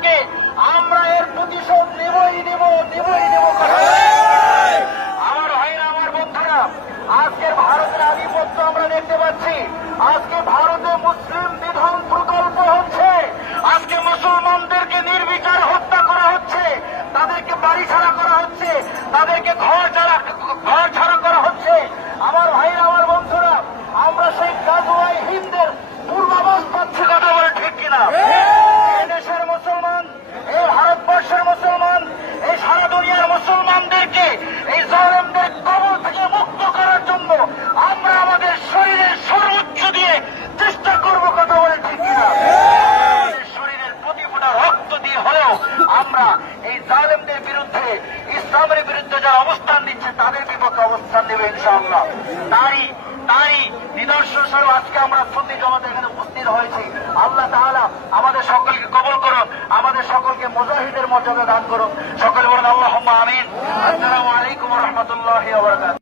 থাকে আমরা এর প্রতিশোধ নেবই নেব। আমার ভাইরা, আমার বন্ধুরা, আজকের ভারতের আধিপত্য আমরা দেখতে পাচ্ছি। আজকে ভারতে মুসলিম বিধান প্রকল্প হচ্ছে, আজকে মুসলমানদেরকে নির্বিচার হত্যা করা হচ্ছে, তাদেরকে বাড়ি ছাড়া করা হচ্ছে, তাদেরকে ঘর ছাড়া করা হচ্ছে। আমার ভাইরা, আমার বন্ধুরা, আমরা সেই গাজওয়ায়ে হিন্দের পূর্বাভাস পাচ্ছি, কথা বলে ঠিক কিনা? এই দেশের মুসলমান, এই ভারতবর্ষের মুসলমান, এই সারা দুনিয়ার মুসলমানদেরকে এই জালেমদের কবল থেকে মুক্ত করার জন্য আমরা আমাদের শরীরের সর্বোচ্চ দিয়ে চেষ্টা করব, কথা বলে ঠিক কিনা? আমাদের শরীরের প্রতি ফোঁটা রক্ত দিয়ে হলেও আমরা এই জালেমদের বিরুদ্ধে, ইসলামের বিরুদ্ধে যারা অবস্থান দিচ্ছে তাদের বিপক্ষে অবস্থান নেবে ইনশাআল্লাহ। তাই নিদর্শন স্বরূপ আজকে আমরা সুন্নি জামাত এখানে উপস্থিত হয়েছি। আল্লাহ তাআলা আমাদের সকলকে কবুল করুন, আমাদের সকলকে মুজাহিদের মর্যাদা দান করুন। সকলে বলেন আল্লাহুম্মা আমিন। আসসালামু আলাইকুম ওয়া রাহমাতুল্লাহি ওয়া বারাকাতুহু।